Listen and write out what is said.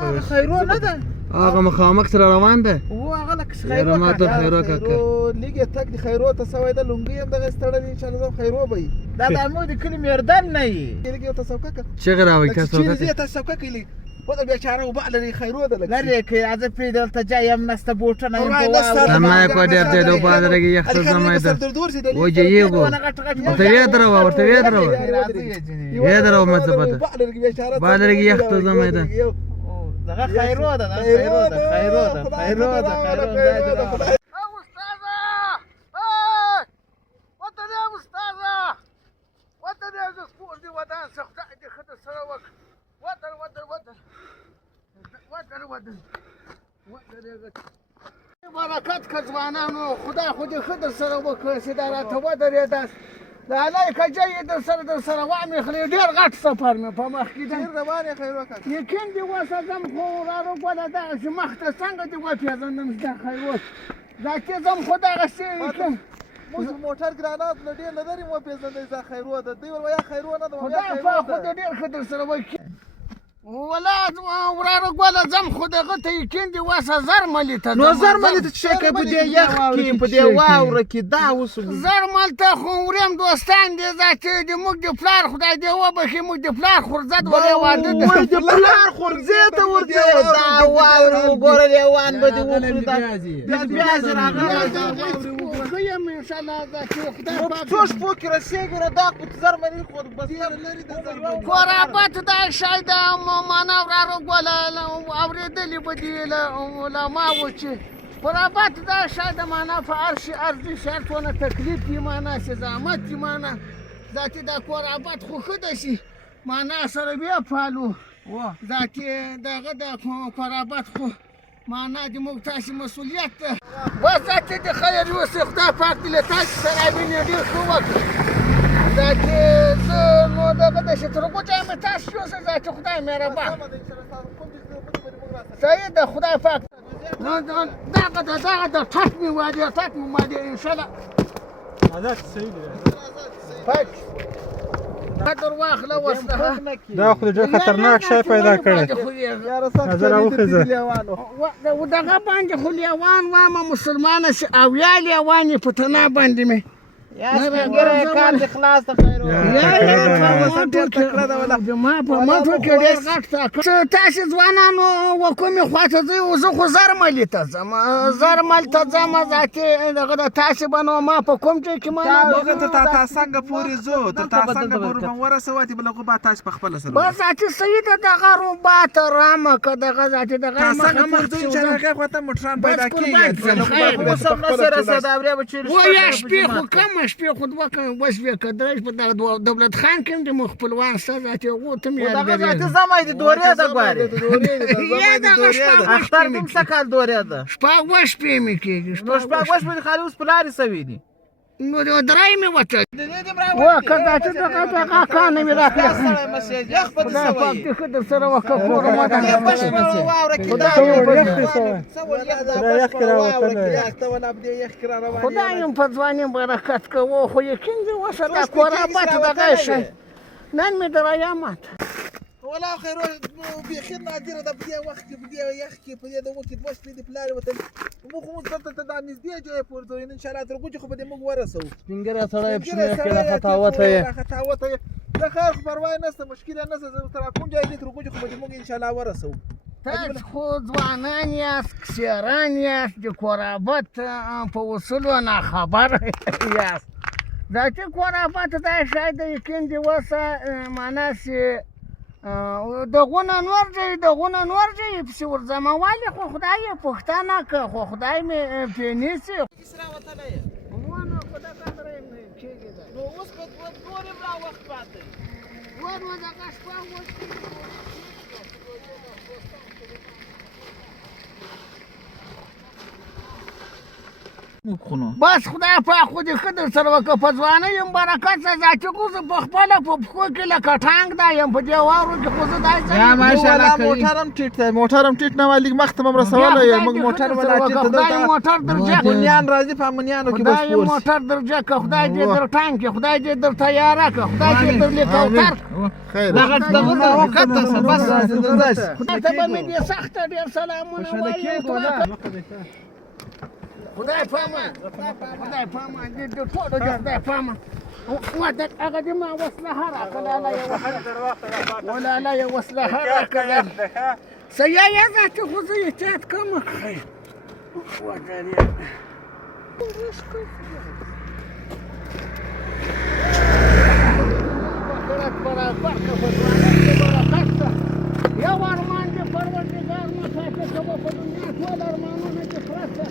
هغه خیرو نه ده هغه مخامخ سره روان ده و هغه لکه یاره خیرو ما ته خیرو کاکا لیګ تک دی خیرو ته سوې ده لونګي هم دغه ستړل ان شاء الله خیرو به دا د مو د کلی مردان نه یي لیګ ته سوکا چغه راوي تاسو چې دې ته سوکا کلی ودا بیچاره وبعد خیرو ده لري کې از په دلته جایم نسته بوټه نه یم ما کو ډېر ته دوه پادرګي یخت زمای ده وجه یو ورته یې درو ورته یې درو یې درو مڅ پته پادرګي یخت زمای ده دغه خیرو ده خیرو ده خیرو ده خیرو ده خیرو ده استاذه وطن يا استاذه وطن يا زفور دي ودان سخت دي خد سروك وطن وطن وطن وطن وطن وطن يا بركات كزوانانو خدا خدي خد سروك سدارات وطن يا داس لا عليك جيد سر وعمي خلي دير غات سفر من فما خكيدا دير رواني خيروك يمكن دي واسا زم خورارو ولا دا مخت څنګه دي وته زنه مزدا خيروك ذاکي زم خدا غسي يمكن موږ موټر ګرانات لډي لدري مو پیژندې ځا خیرو ده دی ور یا خیرو نه ده خدا خدا ډیر خطر سره وای ولا وراره ولا زم خدا غته یقین دی واسه زر ملي ته نو زر ملي ته شي کې په دې یخ کې په دې واوره کې دا اوس زر مل ته خو ورم دوستان دي ذاته دي موږ د فلار خدای دی و به موږ د فلار خورزد ولې واده د فلار خورزه ته ورته دا واوره ګورل یوان به دی وخوري دا پیاز راغلی خیم ان شاء الله دا چې خدای پاک څوش فکر سیګره دا په زر ملي خو بس لري د زر قرابت دا شاید معنا ورارو ولا اوریدلی بدی لا ما وچی قرابت دا شاید معنا فارشي ارضي شرطونه تکلیف دی معنا زحمت دی معنا ذاتي دا قرابت خو خدای شي معنا سره بیا فالو ذاتي دغه د قرابت خو معنا د مختاش مسؤلیت وځه د خیر یوسف خدای پاک دې له تاسو سره ویني ډیر خو وکړي ذاتي زه نو دغه د شترګو جامې تاسو یوسف ذاتي خدای مهربان صحیح ده خدای پاک دغه ټک مې وادي ټک مې وادي ان شاء الله عادت صحیح دی پاک قدر واخله وسه دا خو ډېر خطرناک شی پیدا کړی نظر اوخیزه ودغه باندې خو لیوان وامه مسلمانه شي او یا لیوان یې په تنا باندې مې ګره کار د خلاص ته خیرو ما په ما په کې ډېر غټ تاسو ځوانانو وکومې خواته ځئ او زه خو زرملي ته ځم زرمل ته ځم ذاتي دغه د تاسو بنو ما په کوم ځای کې ما ته تا څنګه پورې زو ته تا څنګه پورې من ورسواتي بل غو با تاسو په خپل سره بس ذاتي سید دغه روبات رامه که دغه ذاتي دغه ما څنګه پورې چې راکې خو ته مټران پیدا کیږي نو سم نه سره صدابریا بچی و یا شپې خو کم شپې خو دوه وسوي کدرش په دغه دولت خان کې د مخبلوان سره ذاتي غو ته مې دغه ذاتي زمای د دورې د غواړي یا دغه اختر کوم سکال دورې ده شپږ وشپې مې کېږي نو شپږ وشپې خالي اوس پلاري سوي دي نو درای مې وته و کدا چې دغه کان مې راکړه یخ په خدای پاک دې خدای سره وکړه کور ما ده خدای یم په ځواني برکت کوو خو یقین دې وسه دا قرابت دغه شي نن مې دریا مات ولا خير بخير نادره د بیا وخت کې بیا یخ کې په دې د وخت دوه شپې د پلار وته مو خو څه ته د نږدې ځای پورته ان شاء الله ترګو خو به موږ ورسو سپینګره سره پښنه کې خطاوته د خیر پروا نه ست مشکل نه ست تر کوم ځای دې ترګو خو به موږ ان شاء الله ورسو تاسو خو ځوانان یاست کسیران یاست د قرابت په وصولو نه خبر یاست ذاتي قرابت دا شاید یقین دی وسه معنا سي دغونه نور دی په څور زموالي خو خدای پښتانه که خو خدای مې پینیسي اسرا وته نه ونه خدای کاندره مې کېږي نو اوس په دورې را وخت پاتې ور دغه شپه بس خدای پاک خو دې ښه در سره وکړه په ځوانۍ یم برکت شه چې خو زه په خپله په پښو کې لکه ټانک دا یم په دې واورو کې خو زه دای موټر هم ټیټ دی موټر هم ټیټ نه وای لږ مخته هم رسولی یم موږ موټر ولا ټیټ خدای موټر درجه امنیان راځي په امنیانو کې بس خدای موټر درجه که خدای دې در ټانک کې خدای دې در تیاره که خدای دې در لیکوتر دغه دغه وکړه بس خدای ته به مې دې سخته ډېر سلامونه وایم خدای پامان خدای پامان دې ټولو دې خدای پامان وعدك أغدي ما وصلها راكلا لا يوصلها ولا لا يوصلها راكلا سيايا ذات غزية تات كم خير وعدني يا ورمان دي فرود دي دار ما فاتك وفدنيات ولا رمانون دي فرسة